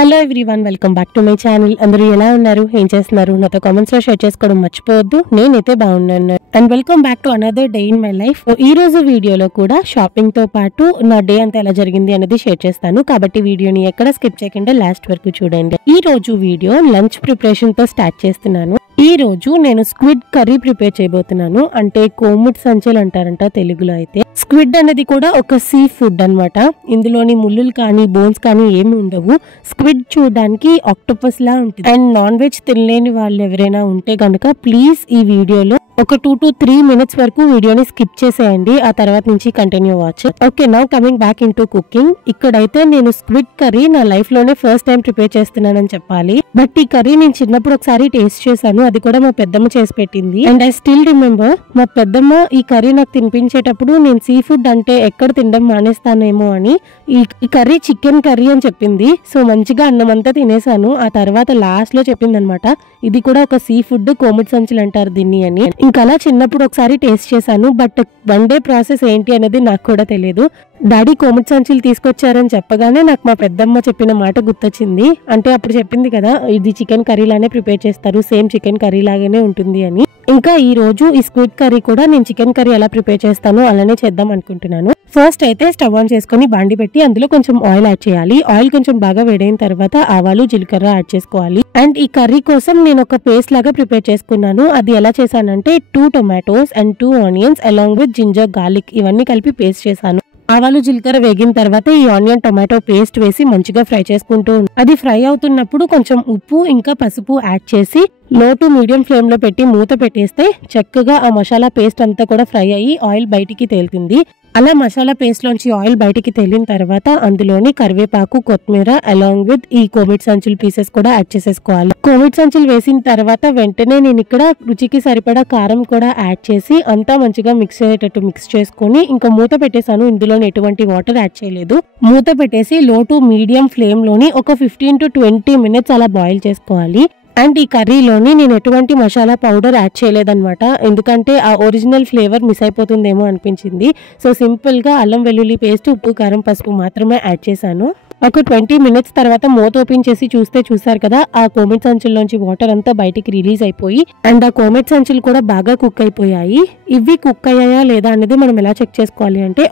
Hello everyone, welcome back to my channel. అందరూ ఎలా ఉన్నారు, ఏం చేస్తున్నారు? నాతో కామెంట్స్ లో షేర్ చేసుకోవడం మర్చిపోవద్దు. నేనైతే బాగున్నాను. And welcome back to another day in my life. ఈ రోజు వీడియోలో కూడా షాపింగ్ తో పాటు నా డే అంతా ఎలా జరిగింది అనేది షేర్ చేస్తాను. కాబట్టి వీడియోని ఎక్కడ స్కిప్ చేయకుండా లాస్ట్ వరకు చూడండి. ఈ రోజు వీడియో లంచ్ ప్రిపరేషన్ తో స్టార్ట్ చేస్తున్నాను. ఈ రోజు నేను స్క్విడ్ కర్రీ ప్రిపేర్ చేయబోతున్నాను. అంటే కోముట్ సంచెలు అంటారంట తెలుగులో. అయితే స్క్విడ్ అనేది కూడా ఒక సీ ఫుడ్ అన్నమాట. ఇందులోని ముళ్ళులు కానీ బోన్స్ కానీ ఏమి ఉండవు. స్క్విడ్ చూడడానికి ఆక్టోపస్ లా ఉంటుంది. అండ్ నాన్ వెజ్ తినలేని వాళ్ళు ఎవరైనా ఉంటే కనుక ప్లీజ్ ఈ వీడియోలో ఒక 2 to 3 minutes వరకు వీడియోని స్కిప్ చేసేయండి. ఆ తర్వాత నుంచి continue watch. Okay, now coming back in to cooking. ఇక్కడైతే నేను స్క్విడ్ కర్రీ నా లైఫ్ లోనే ఫస్ట్ టైం ప్రిపేర్ చేస్తున్నానని చెప్పాలి. బట్ ఈ కర్రీ నేను చిన్నప్పుడు ఒకసారి టేస్ట్ చేశాను. అది కూడా మా పెద్దమ్మ చేసి పెట్టింది. అండ్ ఐ స్టిల్ రిమెంబర్, మా పెద్దమ్మ ఈ కర్రీ నాకు తినిపించేటప్పుడు నేను సీ ఫుడ్ అంటే ఎక్కడ తినడం మానేస్తానేమో అని ఈ కర్రీ చికెన్ కర్రీ అని చెప్పింది. సో మంచిగా అన్నం అంతా తినేసాను. ఆ తర్వాత లాస్ట్ లో చెప్పింది అనమాట, ఇది కూడా ఒక సీ ఫుడ్, కోముట్ సంచులు అంటారు దీన్ని అని. ఇంకా అలా చిన్నప్పుడు ఒకసారి టేస్ట్ చేశాను. బట్ వన్ డే ప్రాసెస్ ఏంటి అనేది నాకు కూడా తెలియదు. డాడీ కోముట్ సంచులు తీసుకొచ్చారని చెప్పగానే నాకు మా పెద్దమ్మ చెప్పిన మాట గుర్తొచ్చింది. అంటే అప్పుడు చెప్పింది కదా, ఇది చికెన్ కర్రీ లానే ప్రిపేర్ చేస్తారు, సేమ్ చికెన్ కర్రీ లాగానే ఉంటుంది అని. ఇంకా ఈ రోజు ఈ స్క్విడ్ కర్రీ కూడా నేను చికెన్ కర్రీ ఎలా ప్రిపేర్ చేస్తానో అలానే చేద్దాం అనుకుంటున్నాను. ఫస్ట్ అయితే స్టవ్ ఆన్ చేసుకుని బాండి పెట్టి అందులో కొంచెం ఆయిల్ యాడ్ చేయాలి. ఆయిల్ కొంచెం బాగా వేడైన తర్వాత ఆవాలు, జీలకర్ర యాడ్ చేసుకోవాలి. అండ్ ఈ కర్రీ కోసం నేను ఒక పేస్ట్ లాగా ప్రిపేర్ చేసుకున్నాను. అది ఎలా చేశానంటే 2 tomatoes and 2 onions along with ginger, garlic ఇవన్నీ కలిపి పేస్ట్ చేశాను. ఆవాలు, జీలకర్ర వేగిన తర్వాత ఈ ఆనియన్ టొమాటో పేస్ట్ వేసి మంచిగా ఫ్రై చేసుకుంటూ అది ఫ్రై అవుతున్నప్పుడు కొంచెం ఉప్పు ఇంకా పసుపు యాడ్ చేసి లో టు మీడియం ఫ్లేమ్ లో పెట్టి మూత పెట్టేస్తే చక్కగా ఆ మసాలా పేస్ట్ అంతా కూడా ఫ్రై అయ్యి ఆయిల్ బయటికి తేలుతుంది. అలా మసాలా పేస్ట్ లోంచి ఆయిల్ బయటికి తేలిన తర్వాత అందులోని కరివేపాకు, కొత్తిమీర అలాంగ్ విత్ ఈ కోమిట్ సంచులు పీసెస్ కూడా యాడ్ చేసేసుకోవాలి. కోమిట్ సంచులు వేసిన తర్వాత వెంటనే నేను ఇక్కడ రుచికి సరిపడా కారం కూడా యాడ్ చేసి అంతా మంచిగా మిక్స్ అయ్యేటట్టు మిక్స్ చేసుకుని ఇంకా మూత పెట్టేశాను. ఇందులోని ఎటువంటి వాటర్ యాడ్ చేయలేదు. మూత పెట్టేసి లో టు మీడియం ఫ్లేమ్ లోని ఒక 15 to 20 minutes అలా బాయిల్ చేసుకోవాలి. అండ్ ఈ కర్రీలోని నేను ఎటువంటి మసాలా పౌడర్ యాడ్ చేయలేదన్నమాట. ఎందుకంటే ఆ ఒరిజినల్ ఫ్లేవర్ మిస్ అయిపోతుందేమో అనిపించింది. సో సింపుల్ గా అల్లం వెల్లుల్లి పేస్ట్, ఉప్పు, కారం, పసుపు మాత్రమే యాడ్ చేశాను. ఒక 20 minutes తర్వాత మూత ఓపెన్ చేసి చూసారు కదా, ఆ కోమిట్ సంచుల్లోంచి వాటర్ అంతా బయటికి రిలీజ్ అయిపోయి అండ్ ఆ కోమిట్ సంచులు కూడా బాగా కుక్ అయిపోయాయి. ఇవి కుక్ అయ్యాయా లేదా అనేది మనం ఎలా చెక్ చేసుకోవాలి అంటే,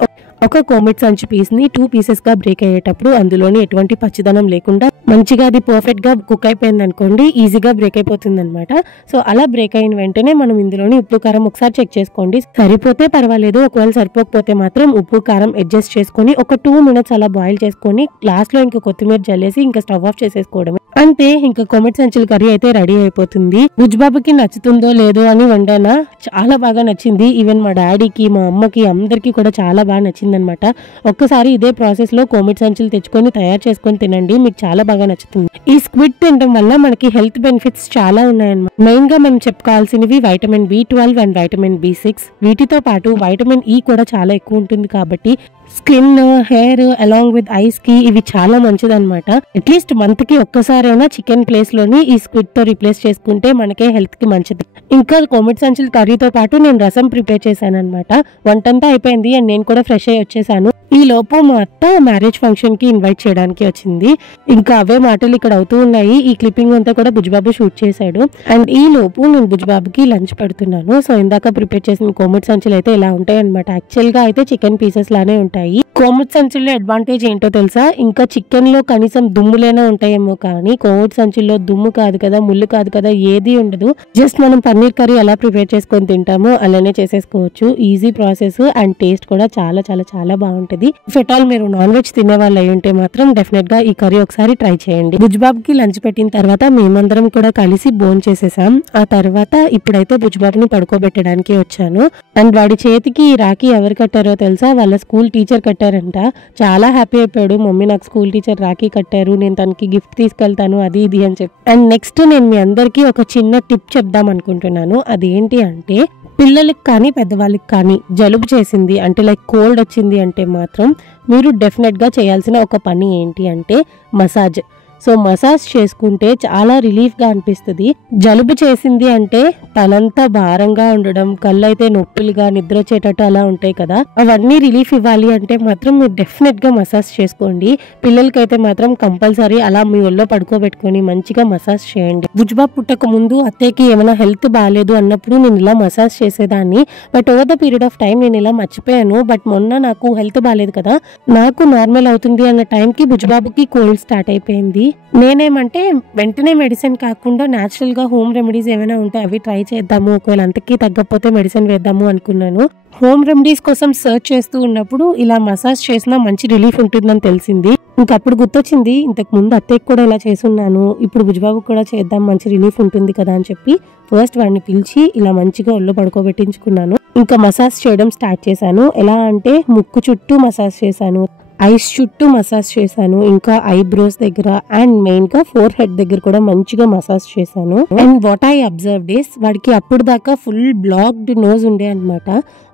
ఒక కోమిట్ సంచి పీస్ ని 2 pieces గా బ్రేక్ అయ్యేటప్పుడు అందులోని ఎటువంటి పచ్చిదనం లేకుండా మంచిగా అది పర్ఫెక్ట్ గా కుక్ అయిపోయింది అనుకోండి, ఈజీగా బ్రేక్ అయిపోతుంది అనమాట. సో అలా బ్రేక్ అయిన వెంటనే మనం ఇందులోని ఉప్పు, కారం ఒకసారి చెక్ చేసుకోండి. సరిపోతే పర్వాలేదు, ఒకవేళ సరిపోకపోతే మాత్రం ఉప్పు, కారం అడ్జస్ట్ చేసుకుని ఒక 2 minutes అలా బాయిల్ చేసుకుని లాస్ట్ లో ఇంకా కొత్తిమీర జల్లేసి ఇంకా స్టవ్ ఆఫ్ చేసేసుకోవడమే. అంతే, ఇంకా కోమిట్ సంచుల కర్రీ అయితే రెడీ అయిపోతుంది. బుజ్బాబుకి నచ్చుతుందో లేదో అని వండానా, చాలా బాగా నచ్చింది. ఈవెన్ మా డాడీకి, మా అమ్మకి, అందరికి కూడా చాలా బాగా నచ్చింది అనమాట. ఒక్కసారి ఇదే ప్రాసెస్ లో కోమిట్ సంచులు తెచ్చుకొని తయారు చేసుకొని తినండి, మీకు చాలా బాగా నచ్చుతుంది. ఈ స్క్విడ్ తినడం వల్ల మనకి హెల్త్ బెనిఫిట్స్ చాలా ఉన్నాయన్నమాట. మెయిన్ గా మనం చెప్పుకోవాల్సినవి vitamin B12 and vitamin B6. వీటితో పాటు వైటమిన్ E కూడా చాలా ఎక్కువ ఉంటుంది. కాబట్టి skin, hair along with ice కి ఇవి చాలా మంచిది అనమాట. అట్లీస్ట్ మంత్ కి ఒక్కసారైనా చికెన్ ప్లేస్ లోని ఈ స్క్విడ్ తో రిప్లేస్ చేసుకుంటే మనకే హెల్త్ కి మంచిది. ఇంకా కోమిట్ సంచుల కర్రీతో పాటు నేను రసం ప్రిపేర్ చేశాను అనమాట. వంటంతా అయిపోయింది అండ్ నేను కూడా ఫ్రెష్ అయ్యి వచ్చేసాను. ఈ లోపు మా అత్త మ్యారేజ్ ఫంక్షన్ కి ఇన్వైట్ చేయడానికి వచ్చింది. ఇంకా అవే మాటలు ఇక్కడ అవుతూ ఉన్నాయి. ఈ క్లిప్పింగ్ అంతా కూడా బుజ్బాబు షూట్ చేశాడు. అండ్ ఈ లోపు నేను బుజ్బాబుకి లంచ్ పెడుతున్నాను. సో ఇందాక ప్రిపేర్ చేసిన కోమిట్ సంచులు అయితే ఇలా ఉంటాయి అనమాట. యాక్చువల్ గా అయితే చికెన్ పీసెస్ లానే ఉంటాయి. కోమిట్ సంచుల్లో అడ్వాంటేజ్ ఏంటో తెలుసా? ఇంకా చికెన్ లో కనీసం దుమ్ములేనా ఉంటాయేమో, కానీ కోమిట్ సంచుల్లో దుమ్ము కాదు కదా, ముళ్ళు కాదు కదా, ఏది ఉండదు. జస్ట్ మనం పన్నీర్ కర్రీ ఎలా ప్రిపేర్ చేసుకొని తింటామో అలానే చేసేసుకోవచ్చు. ఈజీ ప్రాసెస్ అండ్ టేస్ట్ కూడా చాలా చాలా చాలా బాగుంటది. ఇఫ్ ఆల్ మీరు నాన్ వెజ్ తినే వాళ్ళు అయి ఉంటే మాత్రం డెఫినెట్ గా ఈ కర్రీ ఒకసారి ట్రై చేయండి. బుజ్బాబుకి లంచ్ పెట్టిన తర్వాత మేమందరం కూడా కలిసి భోజనం చేసేసాం. ఆ తర్వాత ఇప్పుడైతే బుజ్బాబుని పడుకోబెట్టడానికి వచ్చాను. అండ్ వాడి చేతికి రాఖీ ఎవరు కట్టారో తెలుసా? వాళ్ళ స్కూల్ టీచర్ కట్టారంట. చాలా హ్యాపీ అయిపోయాడు, మమ్మీ నాకు స్కూల్ టీచర్ రాఖీ కట్టారు, నేను తనకి గిఫ్ట్ తీసుకెళ్తాను అది ఇది అని చెప్పి. అండ్ నెక్స్ట్ నేను మీ అందరికీ ఒక చిన్న టిప్ చెప్దాం అనుకుంటున్నాను. అదేంటి అంటే, పిల్లలకి కానీ పెద్దవాళ్ళకి కానీ జలుబు చేసింది అంటే లైక్ కోల్డ్ వచ్చింది అంటే మాత్రం మీరు డెఫినెట్ గా చేయాల్సిన ఒక పని ఏంటి అంటే మసాజ్. సో మసాజ్ చేసుకుంటే చాలా రిలీఫ్ గా అనిపిస్తుంది. జలుబు చేసింది అంటే తలంతా భారంగా ఉండడం, కళ్ళు అయితే నొప్పులుగా నిద్ర వచ్చేటట్టు అలా ఉంటాయి కదా, అవన్నీ రిలీఫ్ ఇవ్వాలి అంటే మాత్రం మీరు డెఫినెట్ గా మసాజ్ చేసుకోండి. పిల్లలకైతే మాత్రం కంపల్సరీ అలా మీ ఒళ్ళో పడుకోబెట్టుకొని మంచిగా మసాజ్ చేయండి. బుజ్బాబు పుట్టక ముందు అత్తయ్యకి ఏమైనా హెల్త్ బాగాలేదు అన్నప్పుడు నేను ఇలా మసాజ్ చేసేదాన్ని. But over the period of time నేను ఇలా మర్చిపోయాను. బట్ మొన్న నాకు హెల్త్ బాగాలేదు కదా, నాకు నార్మల్ అవుతుంది అన్న టైంకి బుజ్బాబుకి కోల్డ్ స్టార్ట్ అయిపోయింది. నేనేమంటే వెంటనే మెడిసిన్ కాకుండా న్యాచురల్ గా హోమ్ రెమెడీస్ ఏమైనా ఉంటే అవి ట్రై చేద్దాము, ఒకవేళ అంతకీ తగ్గకపోతే మెడిసిన్ వేద్దాము అనుకున్నాను. హోమ్ రెమెడీస్ కోసం సర్చ్ చేస్తూ ఉన్నప్పుడు ఇలా మసాజ్ చేసినా మంచి రిలీఫ్ ఉంటుందని తెలిసింది. ఇంకప్పుడు గుర్తొచ్చింది, ఇంతకు ముందు అత్తయ్యకి కూడా ఇలా చేసున్నాను, ఇప్పుడు బుజ్బాబుకి కూడా చేద్దాం, మంచి రిలీఫ్ ఉంటుంది కదా అని చెప్పి ఫస్ట్ వాడిని పిలిచి ఇలా మంచిగా ఒళ్ళో పడుకోబెట్టించుకున్నాను. ఇంకా మసాజ్ చేయడం స్టార్ట్ చేశాను. ఎలా అంటే ముక్కు చుట్టూ మసాజ్ చేశాను, ఐస్ చుట్టూ మసాజ్ చేశాను, ఇంకా ఐబ్రోస్ దగ్గర అండ్ మెయిన్ గా ఫోర్ హెడ్ దగ్గర కూడా మంచిగా మసాజ్ చేశాను. And what I observed is వాడికి అప్పుడు దాకా ఫుల్ బ్లాక్డ్ నోజ్ ఉండే అనమాట.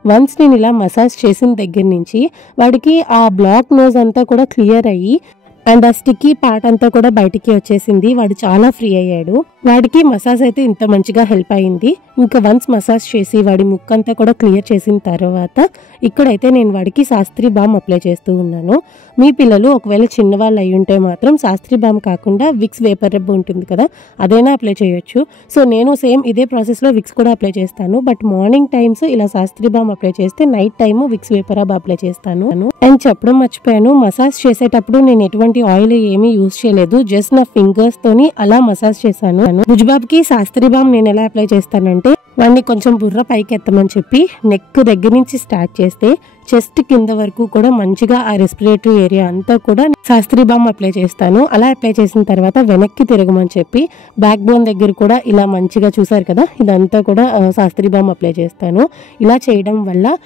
వన్స్ నేను ఇలా మసాజ్ చేసిన దగ్గర నుంచి వాడికి ఆ బ్లాక్ నోజ్ అంతా కూడా క్లియర్ అయ్యి అండ్ ఆ స్టిక్కీ పార్ట్ అంతా కూడా బయటికి వచ్చేసింది. వాడు చాలా ఫ్రీ అయ్యాడు. వాడికి మసాజ్ అయితే ఇంత మంచిగా హెల్ప్ అయింది. ఇంకా వన్స్ మసాజ్ చేసి వాడి ముక్కంతా కూడా క్లియర్ చేసిన తర్వాత ఇక్కడైతే నేను వాడికి శాస్త్రీ బామ్ అప్లై చేస్తూ ఉన్నాను. మీ పిల్లలు ఒకవేళ చిన్నవాళ్ళు అయి ఉంటే మాత్రం శాస్త్రీ బామ్ కాకుండా విక్స్ వేపర్ రబ్ ఉంటుంది కదా, అదైనా అప్లై చేయొచ్చు. సో నేను సేమ్ ఇదే ప్రాసెస్లో విక్స్ కూడా అప్లై చేస్తాను. బట్ మార్నింగ్ టైమ్స్ ఇలా శాస్త్రీ బామ్ అప్లై చేస్తే night time Vicks vapour rub apply చేస్తాను. అండ్ చెప్పడం మర్చిపోయాను, మసాజ్ చేసేటప్పుడు నేను ఎటువంటి ఆయిల్ ఏమీ యూజ్ చేయలేదు. జస్ట్ నా ఫింగర్స్ తోని అలా మసాజ్ చేశాను. బుజ్బాబుకి శాస్త్రీ బామ్ నేను ఎలా అప్లై చేస్తానంటే వాడిని కొంచెం బుర్ర పైకి ఎత్తమని చెప్పి నెక్ దగ్గర నుంచి స్టార్ట్ చేస్తే చెస్ట్ కింద వరకు కూడా మంచిగా ఆ రెస్పిరేటరీ ఏరియా అంతా కూడా శాస్త్రీ బామ్ అప్లై చేస్తాను. అలా అప్లై చేసిన తర్వాత వెనక్కి తిరగమని చెప్పి బ్యాక్ బోన్ దగ్గర కూడా ఇలా మంచిగా చూసారు కదా, ఇదంతా కూడా శాస్త్రీ బామ్ అప్లై చేస్తాను. ఇలా చేయడం వల్ల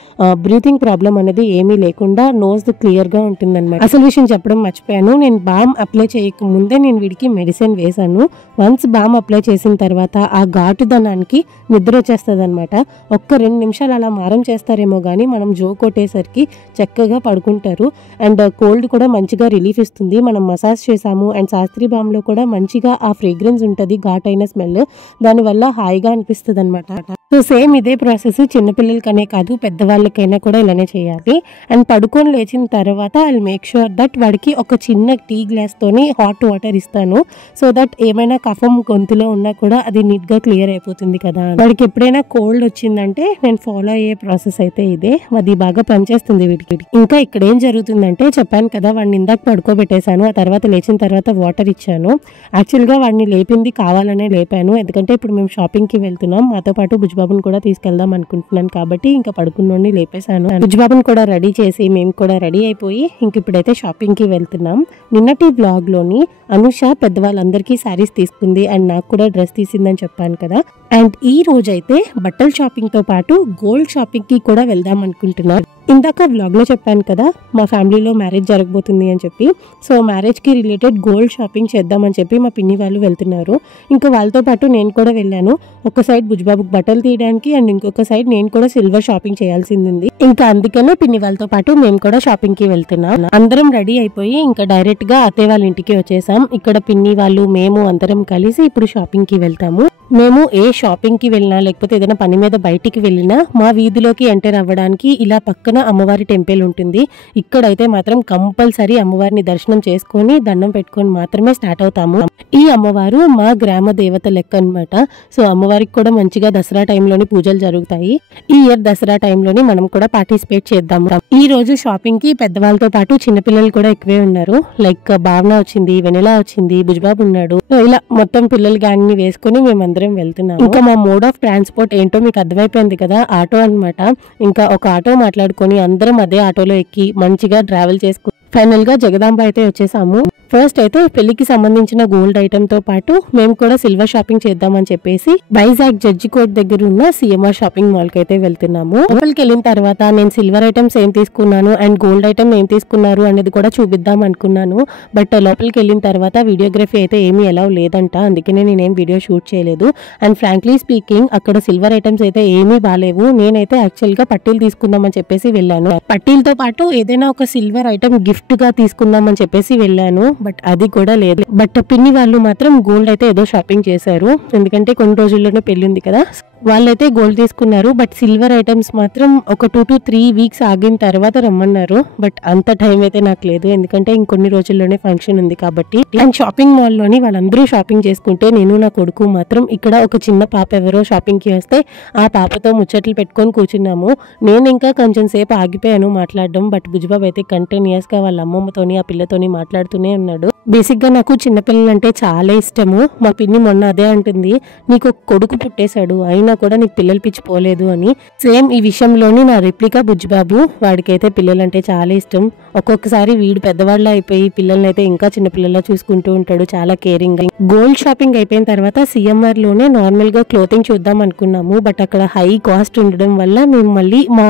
బ్రీతింగ్ ప్రాబ్లం అనేది ఏమీ లేకుండా నోస్ క్లియర్ గా ఉంటుందన్నమాట. అసలు విషయం చెప్పడం మర్చిపోయాను, నేను బామ్ అప్లై చేయక ముందే నేను వీడికి మెడిసిన్ వేసాను. వన్స్ బామ్ అప్లై చేసిన తర్వాత ఆ ఘాటుదనానికి నిద్ర వచ్చేస్తుంది అనమాట. ఒక్క 2 నిమిషాలు అలా మారం చేస్తారేమో కానీ మనం జో కొట్టేసరికి చక్కగా పడుకుంటారు. అండ్ కోల్డ్ కూడా మంచిగా రిలీఫ్ ఇస్తుంది. మనం మసాజ్ చేసాము అండ్ శాస్త్రీ బామ్ లో కూడా మంచిగా ఆ ఫ్రేగ్రెన్స్ ఉంటుంది, ఘాటైన స్మెల్, దానివల్ల హాయిగా అనిపిస్తుంది అనమాట. సో సేమ్ ఇదే ప్రాసెస్ చిన్నపిల్లలకనే కాదు పెద్దవాళ్ళకైనా కూడా ఇలానే చేయాలి. అండ్ పడుకొని లేచిన తర్వాత ఐ మేక్ షూర్ దట్ వాడికి ఒక చిన్న టీ గ్లాస్ తోని హాట్ వాటర్ ఇస్తాను. సో దట్ ఏమైనా కఫం గొంతులో ఉన్నా కూడా అది నీట్ గా క్లియర్ అయిపోతుంది కదా. వాడికి ఎప్పుడైనా కోల్డ్ వచ్చిందంటే నేను ఫాలో అయ్యే ప్రాసెస్ అయితే ఇదే, అది బాగా పనిచేస్తుంది వీడికి. ఇంకా ఇక్కడ ఏం జరుగుతుందంటే చెప్పాను కదా, వాడిని ఇందాక పడుకోబెట్టేశాను, ఆ తర్వాత లేచిన తర్వాత వాటర్ ఇచ్చాను. యాక్చువల్ గా వాడిని లేపింది కావాలనే లేపాను, ఎందుకంటే ఇప్పుడు మేము షాపింగ్ కి వెళ్తున్నాం, మాతో పాటు బుజ్బాబుని కూడా తీసుకెళ్దాం అనుకుంటున్నాను కాబట్టి ఇంకా పడుకున్నోడిని లేపేశాను. బుజ్బాబుని కూడా రెడీ చేసి మేము కూడా రెడీ అయిపోయి ఇంక ఇప్పుడైతే షాపింగ్ కి వెళ్తున్నాం. నిన్నటి బ్లాగ్ లోని అనుష పెద్దవాళ్ళందరికీ శారీస్ తీసుకుంది అండ్ నాకు కూడా డ్రెస్ తీసిందని చెప్పాను కదా. అండ్ ఈ రోజైతే బట్టల షాపింగ్ తో పాటు గోల్డ్ షాపింగ్ కి కూడా వెళ్దాం అనుకుంటున్నాను. ఇందాక వ్లాగ్ లో చెప్పాను కదా మా ఫ్యామిలీలో మ్యారేజ్ జరగబోతుంది అని చెప్పి, సో మ్యారేజ్ కి రిలేటెడ్ గోల్డ్ షాపింగ్ చేద్దామని చెప్పి మా పిన్ని వాళ్ళు వెళ్తున్నారు. ఇంకా వాళ్ళతో పాటు నేను కూడా వెళ్ళాను. ఒక సైడ్ బుజ్బాబుకి బట్టలు తీయడానికి అండ్ ఇంకొక సైడ్ నేను కూడా సిల్వర్ షాపింగ్ చేయాల్సింది ఉంది. ఇంకా అందుకనే పిన్ని వాళ్ళతో పాటు మేము కూడా షాపింగ్ కి వెళ్తున్నాం. అందరం రెడీ అయిపోయి ఇంకా డైరెక్ట్ గా అత్తయ్య వాళ్ళ ఇంటికి వచ్చేసాం. ఇక్కడ పిన్ని వాళ్ళు మేము అందరం కలిసి ఇప్పుడు షాపింగ్ కి వెళ్తాము. మేము ఏ షాపింగ్ కి వెళ్ళినా లేకపోతే ఏదైనా పని మీద బయటికి వెళ్ళినా మా వీధిలోకి ఎంటర్ అవ్వడానికి ఇలా పక్కన అమ్మవారి టెంపుల్ ఉంటుంది. ఇక్కడైతే మాత్రం కంపల్సరీ అమ్మవారిని దర్శనం చేసుకొని దండం పెట్టుకొని మాత్రమే స్టార్ట్ అవుతాము. ఈ అమ్మవారు మా గ్రామ దేవత లెక్క అన్నమాట. సో అమ్మవారికి కూడా మంచిగా దసరా టైంలోని పూజలు జరుగుతాయి. ఈ ఇయర్ దసరా టైంలోని మనం కూడా పార్టిసిపేట్ చేద్దాము. ఈ రోజు షాపింగ్ కి పెద్దవాళ్ళతో పాటు చిన్నపిల్లలు కూడా ఎక్కువే ఉన్నారు. లైక్ భావన వచ్చింది, వెనెలా వచ్చింది, బుజ్బాబు ఉన్నాడు. ఇలా మొత్తం పిల్లలు గాని వేసుకుని మేమందరం వెళ్తున్నాం. ఇంకా మా మోడ్ ఆఫ్ ట్రాన్స్పోర్ట్ ఏంటో మీకు అర్థమైపోయింది కదా, ఆటో అన్నమాట. ఇంకా ఒక ఆటో మాట్లాడుకొని అందరం అదే ఆటోలో ఎక్కి మంచిగా ట్రావెల్ చేసుకుని ఫైనల్ గా జగదాంబ అయితే వచ్చేసాము. ఫస్ట్ అయితే పెళ్లికి సంబంధించిన గోల్డ్ ఐటమ్ తో పాటు మేము కూడా సిల్వర్ షాపింగ్ చేద్దామని చెప్పేసి వైజాగ్ జడ్జి కోట్ దగ్గర ఉన్న సిఎంఆర్ షాపింగ్ మాల్ కి అయితే వెళ్తున్నాము. లోపలికి వెళ్ళిన తర్వాత నేను సిల్వర్ ఐటమ్స్ ఏం తీసుకున్నాను అండ్ గోల్డ్ ఐటమ్ ఏం తీసుకున్నారు అనేది కూడా చూపిద్దాం అనుకున్నాను. బట్ లోపలికి వెళ్ళిన తర్వాత వీడియోగ్రఫీ అయితే ఏమీ ఎలా లేదంట, అందుకనే నేనేం వీడియో షూట్ చేయలేదు. అండ్ ఫ్రాంక్లీ స్పీకింగ్ అక్కడ సిల్వర్ ఐటమ్స్ అయితే ఏమీ బాలేవు. నేనైతే యాక్చువల్ గా పట్టీలు తీసుకుందామని చెప్పేసి వెళ్ళాను. పట్టీలతో పాటు ఏదైనా ఒక సిల్వర్ ఐటమ్ గిఫ్ట్ గా తీసుకుందామని చెప్పేసి వెళ్ళాను. బట్ అది కూడా లేదు. బట్ పిన్ని వాళ్ళు మాత్రం గోల్డ్ అయితే ఏదో షాపింగ్ చేశారు, ఎందుకంటే కొన్ని రోజుల్లోనే పెళ్లి ఉంది కదా. వాళ్ళైతే గోల్డ్ తీసుకున్నారు, బట్ సిల్వర్ ఐటమ్స్ మాత్రం ఒక 2 to 3 వీక్స్ ఆగిన తర్వాత రమ్మన్నారు. బట్ అంత టైం అయితే నాకు లేదు, ఎందుకంటే ఇంకొన్ని రోజుల్లోనే ఫంక్షన్ ఉంది కాబట్టి. అండ్ షాపింగ్ మాల్ లోని వాళ్ళందరూ షాపింగ్ చేసుకుంటే నేను నా కొడుకు మాత్రం ఇక్కడ ఒక చిన్న పాప ఎవరో షాపింగ్ కి వస్తే ఆ పాపతో ముచ్చట్లు పెట్టుకొని కూర్చున్నాము. నేను ఇంకా కొంచెం సేపు ఆగిపోయాను మాట్లాడడం, బట్ బుజ్జిబాబు అయితే కంటిన్యూస్ గా వాళ్ళ అమ్మమ్మతోని ఆ పిల్లతోని మాట్లాడుతూనే ఉన్నాడు. బేసిక్ గా నాకు చిన్నపిల్లలు అంటే చాలా ఇష్టము. మా పిన్ని మొన్న అదే అంటుంది, నీకు కొడుకు పుట్టేశాడు అయినా కూడా నీకు పిల్లలు పిచ్చి పోలేదు అని. సేమ్ ఈ విషయంలోని నా రిప్లికా బుజ్జిబాబు, వాడికైతే పిల్లలు అంటే చాలా ఇష్టం. ఒక్కొక్కసారి వీడు పెద్దవాళ్ళ అయిపోయి పిల్లల్ని అయితే ఇంకా చిన్నపిల్లల్లా చూసుకుంటూ ఉంటాడు, చాలా కేరింగ్. గోల్డ్ షాపింగ్ అయిపోయిన తర్వాత సిఎంఆర్ లోనే నార్మల్ గా క్లోతింగ్ చూద్దాం అనుకున్నాము, బట్ అక్కడ హై కాస్ట్ ఉండడం వల్ల మేము మళ్ళీ మా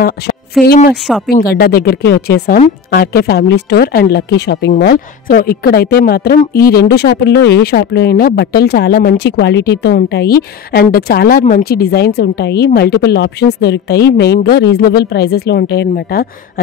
ఫేమస్ షాపింగ్ అడ్డా దగ్గరికి వచ్చేసాం, RK family store and lucky shopping mall. So ఇక్కడైతే మాత్రం ఈ 2 షాపుల్లో ఏ షాప్లో అయినా బట్టలు చాలా మంచి క్వాలిటీతో ఉంటాయి అండ్ చాలా మంచి డిజైన్స్ ఉంటాయి, మల్టిపుల్ ఆప్షన్స్ దొరుకుతాయి, మెయిన్గా రీజనబుల్ ప్రైజెస్లో ఉంటాయి అనమాట.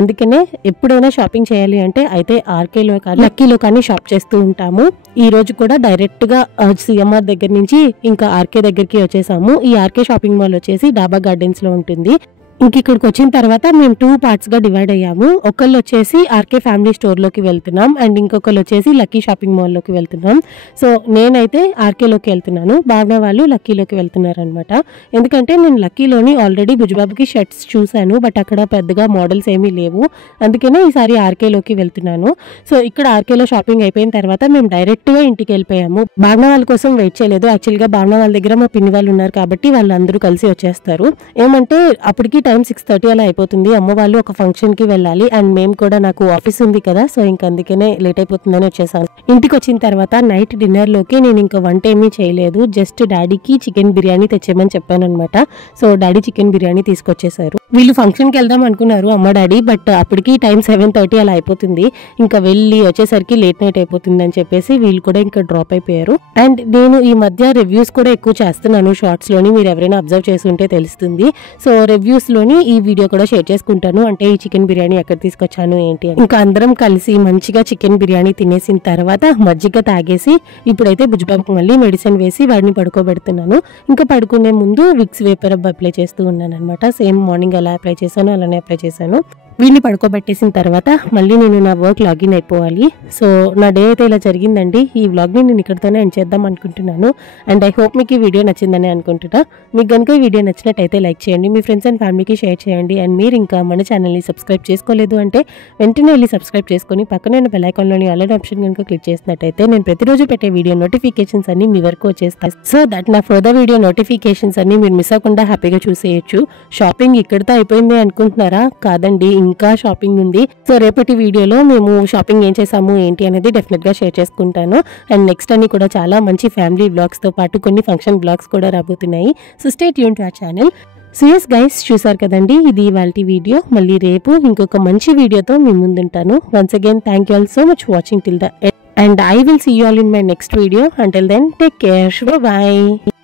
అందుకనే ఎప్పుడైనా షాపింగ్ చేయాలి అంటే అయితే ఆర్కేలో కానీ లక్కీలో కానీ షాప్ చేస్తూ ఉంటాము. ఈ రోజు కూడా డైరెక్ట్గా సిఎంఆర్ దగ్గర నుంచి ఇంకా ఆర్కే దగ్గరికి వచ్చేసాము. ఈ ఆర్కే షాపింగ్ మాల్ వచ్చేసి డాబా గార్డెన్స్లో ఉంటుంది. ఇంక ఇక్కడికి వచ్చిన తర్వాత మేము 2 parts గా డివైడ్ అయ్యాము. ఒకళ్ళు వచ్చేసి ఆర్కే ఫ్యామిలీ స్టోర్ లోకి వెళ్తున్నాం అండ్ ఇంకొకళ్ళు వచ్చేసి లక్కీ షాపింగ్ మాల్ లోకి వెళ్తున్నాం. సో నేనైతే ఆర్కేలోకి వెళ్తున్నాను, భావన వాళ్ళు లక్కీలోకి వెళ్తున్నారు అనమాట. ఎందుకంటే నేను లక్కీలోని ఆల్రెడీ బుజ్జిబాబుకి షర్ట్స్ చూశాను, బట్ అక్కడ పెద్దగా మోడల్స్ ఏమీ లేవు, అందుకనే ఈసారి ఆర్కేలోకి వెళ్తున్నాను. సో ఇక్కడ ఆర్కేలో షాపింగ్ అయిపోయిన తర్వాత మేము డైరెక్ట్ గా ఇంటికి వెళ్ళిపోయాము. భావన వాళ్ళ కోసం వెయిట్ చేయలేదు, యాక్చువల్గా భావన వాళ్ళ దగ్గర మా పిన్ని వాళ్ళు ఉన్నారు కాబట్టి వాళ్ళందరూ కలిసి వచ్చేస్తారు. ఏమంటే అప్పటికి టైం 6:30 అలా అయిపోతుంది, అమ్మ వాళ్ళు ఒక ఫంక్షన్ కి వెళ్ళాలి అండ్ మేము కూడా నాకు ఆఫీస్ ఉంది కదా, సో ఇంకా అందుకనే లేట్ అయిపోతుందని వచ్చేసాను. ఇంటికి వచ్చిన తర్వాత నైట్ డిన్నర్ లోకి నేను ఇంకా వంట ఏమీ చేయలేదు, జస్ట్ డాడీకి చికెన్ బిర్యానీ తెచ్చేయమని చెప్పాను అనమాట. సో డాడీ చికెన్ బిర్యానీ తీసుకొచ్చేసారు. వీళ్ళు ఫంక్షన్ కి వెళ్దాం అనుకున్నారు అమ్మ డాడీ, బట్ అప్పటికి టైం 7:30 అలా అయిపోతుంది, ఇంకా వెళ్ళి వచ్చేసరికి లేట్ నైట్ అయిపోతుంది అని చెప్పేసి వీళ్ళు కూడా ఇంకా డ్రాప్ అయిపోయారు. అండ్ నేను ఈ మధ్య రివ్యూస్ కూడా ఎక్కువ చేస్తున్నాను షార్ట్స్ లోని, మీరు ఎవరైనా అబ్జర్వ్ చేస్తుంటే తెలుస్తుంది. సో రివ్యూస్ లోని ఈ వీడియో కూడా షేర్ చేసుకుంటాను, అంటే ఈ చికెన్ బిర్యానీ ఎక్కడ తీసుకొచ్చాను ఏంటి అని. ఇంకా అందరం కలిసి మంచిగా చికెన్ బిర్యానీ తినేసిన తర్వాత మజ్జిగ తాగేసి ఇప్పుడైతే బుజ్జిబాబుకి మళ్ళీ మెడిసిన్ వేసి వాడిని పడుకోబెడుతున్నాను. ఇంకా పడుకునే ముందు విక్స్ వేపర్ అప్లై చేస్తూ ఉన్నాను అనమాట. సేమ్ మార్నింగ్ ఎలా అప్లై చేశాను అలానే అప్లై చేశాను. వీడిని పడుకోబెట్టేసిన తర్వాత మళ్ళీ నేను నా వర్క్ లాగిన్ అయిపోవాలి. సో నా డే అయితే ఇలా జరిగిందండి. ఈ వ్లాగ్ని నేను ఇక్కడితోనే ఎండ్ చేద్దాం అనుకుంటున్నాను అండ్ ఐ హోప్ మీకు ఈ వీడియో నచ్చిందని అనుకుంటున్నా. మీకు కనుక ఈ వీడియో నచ్చినట్టయితే లైక్ చేయండి, మీ ఫ్రెండ్స్ అండ్ ఫ్యామిలీకి షేర్ చేయండి. అండ్ మీరు ఇంకా మన ఛానల్ని సబ్స్క్రైబ్ చేసుకోలేదు అంటే వెంటనే వెళ్ళి సబ్స్క్రైబ్ చేసుకొని పక్కనే ఉన్న బెల్ ఐకాన్లోని ఆల్ ఆప్షన్ కనుక క్లిక్ చేసినట్టయితే నేను ప్రతిరోజు పెట్టే వీడియో నోటిఫికేషన్స్ అన్ని మీ వరకు వచ్చేస్తాయి. సో దట్ నా ఫర్దర్ వీడియో నోటిఫికేషన్స్ అన్ని మీరు మిస్ అవ్వకుండా హ్యాపీగా చూసేయచ్చు. షాపింగ్ ఇక్కడితో అయిపోయింది అనుకుంటున్నారా? కాదండి, ఇంకా షాపింగ్ ఉంది. సో రేపటి వీడియోలో మేము షాపింగ్ ఏం చేసాము ఏంటి అనేది డెఫినెట్ గా షేర్ చేసుకుంటాను. అండ్ నెక్స్ట్ అన్ని కూడా చాలా మంచి ఫ్యామిలీ బ్లాగ్స్ తో పాటు కొన్ని ఫంక్షన్ బ్లాగ్స్ కూడా రాబోతున్నాయి. So stay tune to our channel. So yes guys, చూసారు కదండి, ఇది ఇవాల్టి వీడియో. మళ్ళీ రేపు ఇంకొక మంచి వీడియోతో మీ ముందుంటాను. Once again thank you all so much watching till the end and I will see you all in my next video. Until then, take care. Bye bye.